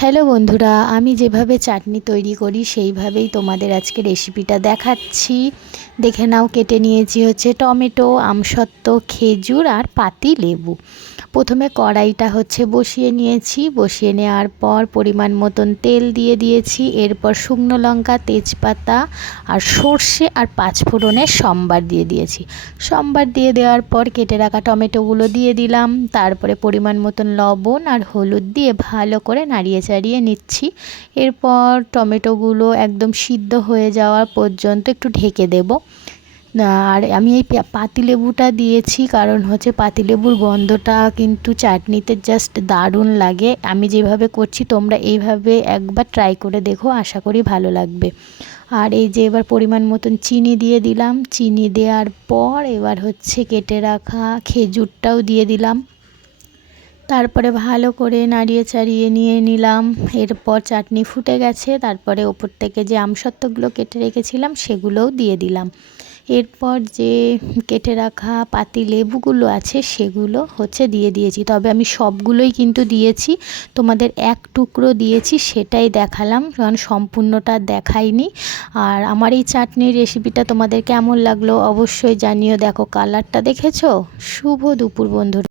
Hello বন্ধুরা, আমি যেভাবে চাটনি তৈরি করি সেইভাবেই তোমাদের আজকে রেসিপিটা দেখাচ্ছি। দেখে নাও, কেটে নিয়েছি হচ্ছে টমেটো, আমসত্ত্ব, খেজুর আর পাতি লেবু। প্রথমে কড়াইটা বসিয়ে নিয়েছি। বসিয়ে নেওয়ার পর পরিমাণ মতন তেল দিয়ে দিয়েছি। এরপর শুকনো লঙ্কা, তেজপাতা আর সর্ষে আর পাঁচফোড়নের সম্বার দিয়ে দিয়েছি। সম্বার দিয়ে দেওয়ার পর কেটে রাখা টমেটোগুলো দিয়ে দিলাম। তারপরে পরিমাণ মতন লবণ আর হলুদ দিয়ে ভালো করে নাড়িয়ে চাড়িয়ে নিচ্ছি। এরপর টমেটোগুলো একদম সিদ্ধ হয়ে যাওয়া পর্যন্ত একটু ঢেকে দেব। আর আমি এই পাতিলেবুটা দিয়েছি কারণ পাতিলেবুর গন্ধটা কিন্তু চাটনিতে জাস্ট দারুণ লাগে। আমি যেভাবে করছি তোমরা এইভাবে একবার ট্রাই করে দেখো, আশা করি ভালো লাগবে। আর এই যে এবার পরিমাণ মতন চিনি দিয়ে দিলাম। চিনি দেওয়ার পর এবার কেটে রাখা খেজুরটাও দিয়ে দিলাম। তারপরে ভালো করে নাড়িয়ে চাড়িয়ে নিয়ে নিলাম। এরপর চাটনি ফুটে গেছে। তারপরে ওপর থেকে যে আমসত্ত্বগুলো কেটে রেখেছিলাম সেগুলোও দিয়ে দিলাম। এরপর যে কেটে রাখা পাতি লেবুগুলো আছে সেগুলো দিয়ে দিয়েছি। তবে আমি সবগুলোই কিন্তু দিয়েছি, তোমাদের এক টুকরো দিয়েছি সেটাই দেখালাম, কারণ সম্পূর্ণটা দেখাইনি। আর আমার এই চাটনির রেসিপিটা তোমাদের কেমন লাগলো অবশ্যই জানিও। দেখো কালারটা দেখেছো? শুভ দুপুর বন্ধুরা।